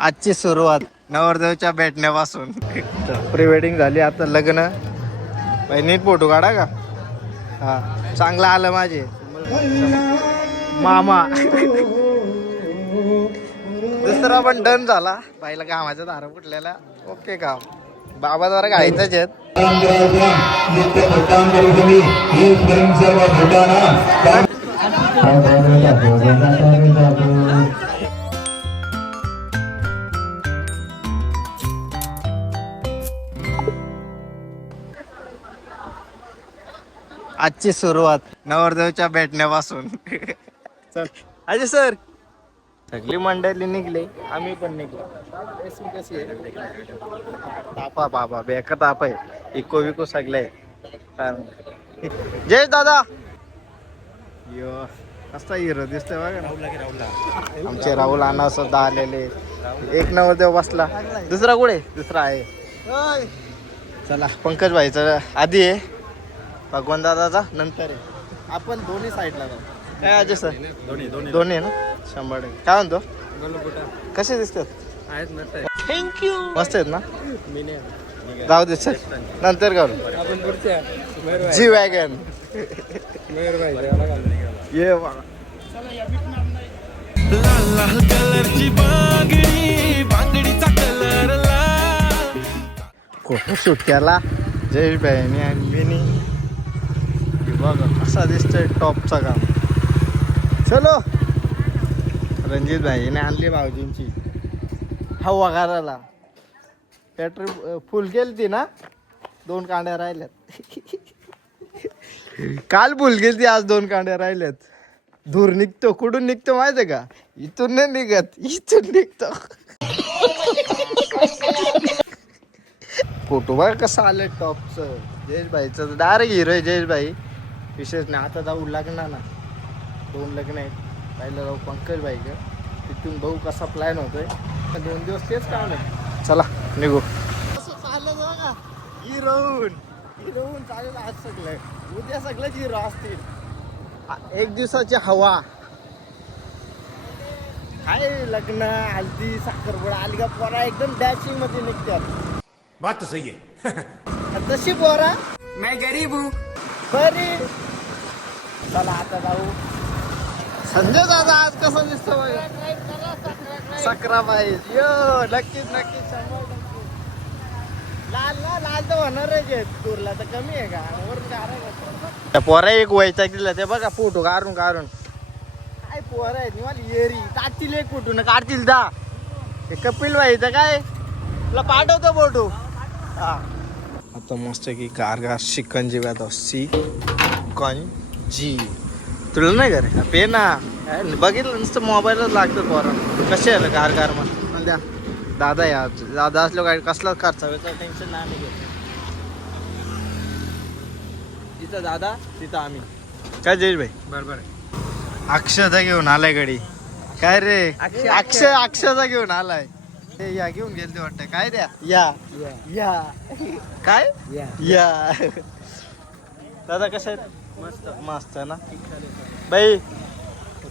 आजची सुरुवात नवरदेवच्या भेटण्यापासून. Pre wedding झाली, आता लग्न. बाई नीट फोटो काढा का? हा चांगला आलं माझे मामा. दुसरा पण डन झाला. बाईला कामाच्या दारा फुटलेला. ओके काम बाबा द्वारा घायचंच आहेत. आजची सुरुवात नवरदेवच्या भेटण्यापासून. चल अजय सर. सगळी मंडळी निघले, आम्ही पण निघलो. तापा बाबा बेका ताप आहे. इको विको सगळे. जय दादा. यो कसा हिरो दिसतोय बघा. आमचे राहुल अण्णा सुद्धा आलेले. एक नवरदेव बसला. दुसरा कुठे? दुसरा आहे. चला पंकज भाईचा आधी आहे, भगवान दादाचा नंतर आहे. आपण दोन्ही साईडला जाऊ. काय अजय सर? दोन्ही आहे ना. 100%. काय म्हणतो? कसे दिसतात? थँक्यू. मस्त आहेत ना. जाऊ दे सर, नंतर करू. जी वॅगन ये लाल कलरची बांगडीचा कलर फोटो शूट केला जयेश भाईने आणि मीनी. बघा कसा दिसतोय टॉपचा काम. चलो. रणजित भाईने आणली भाऊजींची हवा करायला. बॅटरी फुल केली ती ना. 2 कांड्या राहिल्यात. काल फुल केली ती, आज 2 कांड्या राहिल्यात. धूर निघतो. कुठून निघतो माहितीये का? इथून नाही निघत, इथून निघतो. फोटो बघा कसं आलं टॉपचं. जयेश भाईचं डायरेक्ट हिरो आहे जयेश भाई. विशेष नाही. आता जाऊ लग्न ना. 2 लग्न आहेत. पहिलं जाऊ पंकज भाई का. तिथून भाऊ कसा प्लॅन होतोय. 2 दिवस तेच काम आहे. चला निघू. कसं चाललं बघा. हिरोहून चालेल आज सगळं. उद्या सगळंच हिरो असतील. 1 दिवसाची हवा. काय लग्न हल्दी साखरपुडा आली का पोरा एकदम डॅशिंग मध्ये निघतात. बात तो सही है. तशी पोरा मैं गरीब हूँ. बरी. चला आता जाऊ. संजय दादा आज कसं दिसतो बघा. सकरा पाहिजे. यो नक्कीच नक्कीच 100%. लाल ना लाल तर होणार आहे. तुरला तर कमी आहे का? वरून पोरा एक व्हायचा दिला ते बघा. फोटो काढून काय पोर आहेत निवाली येरी. काढतील एक फोटो ना काढतील दा. हे कपिल व्हायचं काय तुला पाठवतो फोटो. हा आता मस्त की गार शिकंजी आता जी. तुला नाही करे पे ना. बघितलं नुसतं मोबाईलच लागतं पोरा. कसे आलं गार मग द्या. दादा या दादा असलो काय कसला खर्च टेन्शन नाही. आम्ही जिथं दादा तिथं आम्ही. काय जयेश भाई? बरोबर. अक्षता घेऊन आलाय गडी. काय रे अक्षता घेऊन आलाय. या घेऊन गेल ते वाटतं. काय द्या या काय या. दादा कसं आहेत? मस्त मस्त ना बाई.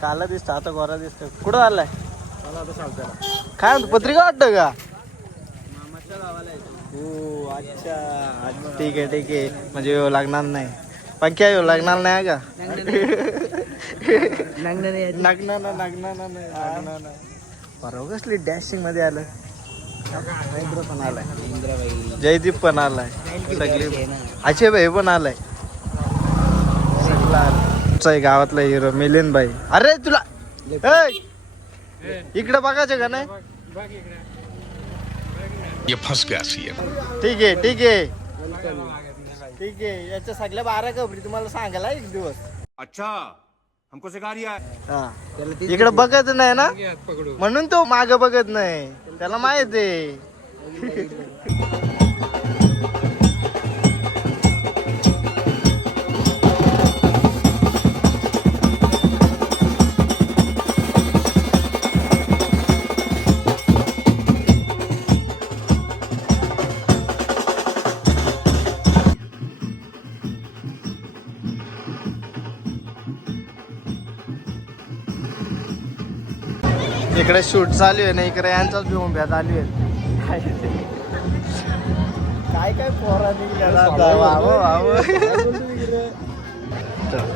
काला दिसतो आता गोरा दिसतो. कुठं आलाय? काय म्हणतो? पत्रिका वाटतं का? हो अच्छा ठीक आहे. म्हणजे लागणार नाही. पंख्या येऊ लागणार नाही का? बरोबर कसली डॅशिंग मध्ये आलं. पण आलाय. जयदीप पण आलाय. सगळी अजय भाई पण आलाय. गावातला हिरो मिलिंद भाई. अरे तुला इकडे बघायचं का नाही? फंस गया सी. ठीक आहे. याच्या सगळ्या 12 खबरी तुम्हाला सांगायला 1 दिवस. अच्छा हमको सिखा रिया है. इकडे बघत नाही ना म्हणून तो माग बघत नाही. त्याला माहित आहे. इकडे शूट चालू आहे ना, इकडे यांचाच भूमिका चालू आहे. काय काय पोरा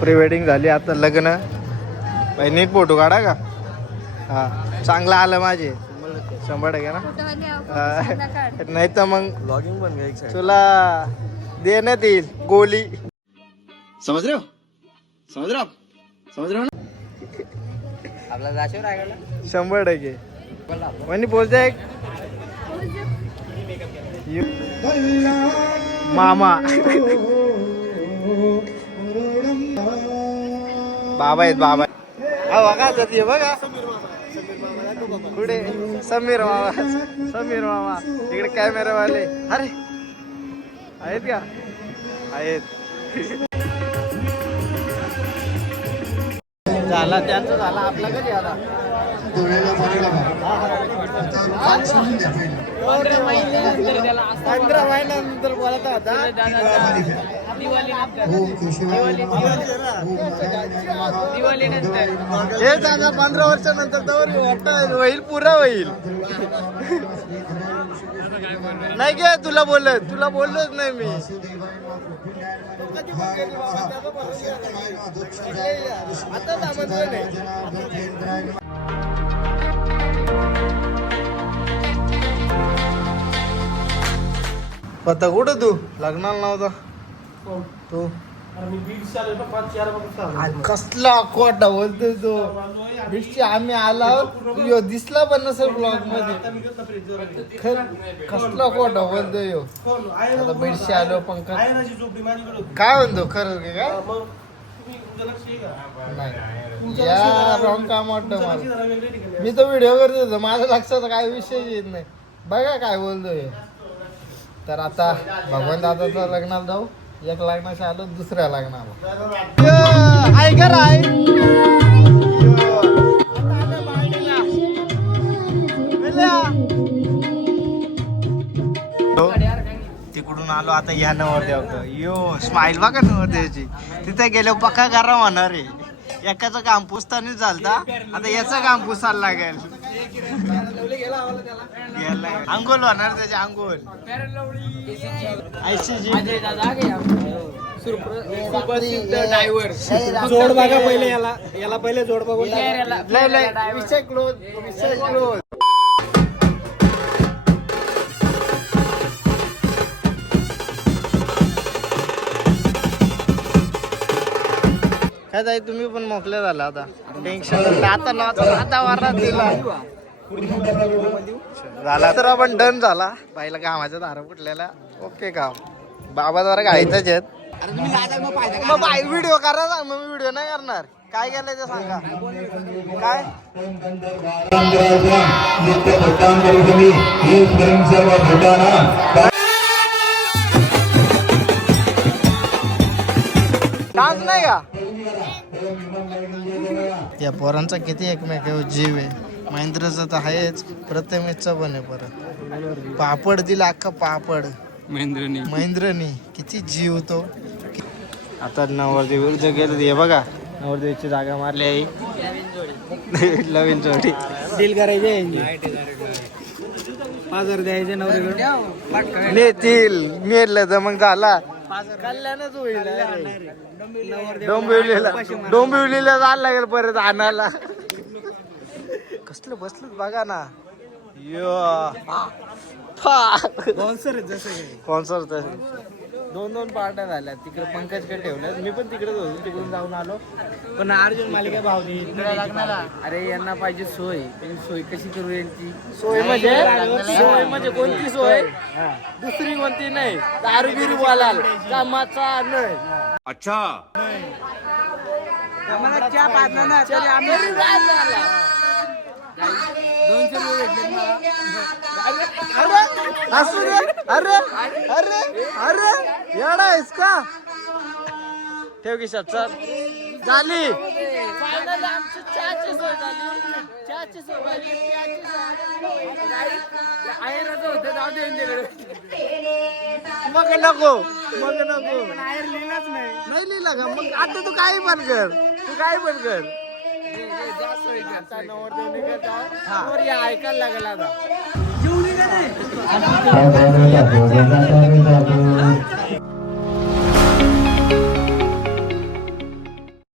प्री वेडिंग झाली, आता लग्न. भाई नीट फोटो काढा का? हा चांगलं आलं माझे 100% ना. नाही तर मग ब्लॉगिंग पण तुला देण्यात येईल गोली. समझ रहे हो ना? आपला जाशीवर आहे का? 100% म्हणजे बोलते एक मामा बाबा आहेत बाबा. हा बघा जाते बघा पुढे समीर मामा इकडे कॅमेरावाले. अरे आहेत का? आहेत. झाला त्यांचा झाला, आपला कधी आला? 15 महिन्यानंतर बोलत होता. हे सांगा 15 वर्षानंतर तर होईल, पुरा होईल. नाही गे तुला बोललोच नाही मी. पत्ता कुठं तू लग्नाला नव्हता तू? कसला खोटा बोलतोय तो. बिटची आम्ही आला दिसला पण नसेल ब्लॉग मध्ये. कसला खोटा बोलतोय यो. आता बिटशी आलो पंकज काय म्हणतो खरं काय? या रॉंग काम वाटतं मला. मी तो व्हिडिओ करत होतो, माझ्या लक्षात काय विषय येत नाही. बघा काय बोलतोय. तर आता भगवान दादाच्या लग्नाला जाऊ. एक लग्नाच्या आलो, दुसऱ्या लग्नाला तिकडून आलो. आता या नवरदेव यो स्माइल बघा नवरदेवाची. तिथे गेलो पक्का करा होणार आहे. एकाचं काम पुसतानीच झालता, आता याचं काम पुसायला लागेल. अंघोल होणार त्याची अंघोल. जोड बघा पहिले, याला पहिले जोड बघून विषय क्लोज. काय जाई तुम्ही पण मोकल्या झाला. आता टेन्शन आता वारात दिला झाला तर आपण डन झाला. बाईला कामाच्या दारा फुटलेला. ओके काम बाबाद्वारा घायचंच आहेत. मग बाई व्हिडिओ करा ना. मग मी व्हिडिओ नाही करणार. काय केलंय ते सांगा. काय डान्स नाही का? या पोरांचा किती एकमेकावर जीव आहे. महेंद्रचं तर आहेच, प्रथमेशचा पण आहे. परत पापड दिला अख्खा पापड महेंद्रनी. किती जीव तो. आता नवरदेव विरुद्ध गेलं. हे बघा नवरदेवची जागा मारली आहे. नवीन जोडी डील करायचे. 5,000 द्यायचे नवरदेव नेतील. मेरलं तर मग झाला कल्याणच होईल. डोंबिवलीला जायला लागेल परत आणायला. कसलं बसलं बघा ना. स्पॉन्सर 2 पार्ट्या झाल्या. तिकडे पंकजकडे ठेवल्यात. मी पण तिकडेच होतो, तिकडून जाऊन आलो. पण अर्जुन मालिका भाव लग्नाला. अरे यांना पाहिजे सोय. सोय कशी करू यांची? सोय म्हणजे कोणती सोय? दुसरी कोणती नाही. दारू बिरू बोलाल कामाचा नाही. अच्छा आम्हाला चहा पाजला ना तरी आम्ही 200 रुपये भेटले मला. अरे येडा आहेस का? ठेव की सर झाली. फायनल आमची चहाची सोय झाली. चहाची सोय झाली. मग नको नाही लिहिला का? मग आता तू काही पण कर. आता नवरदेव निघत आहे. वर या ऐकायला लागला आता. Thank you.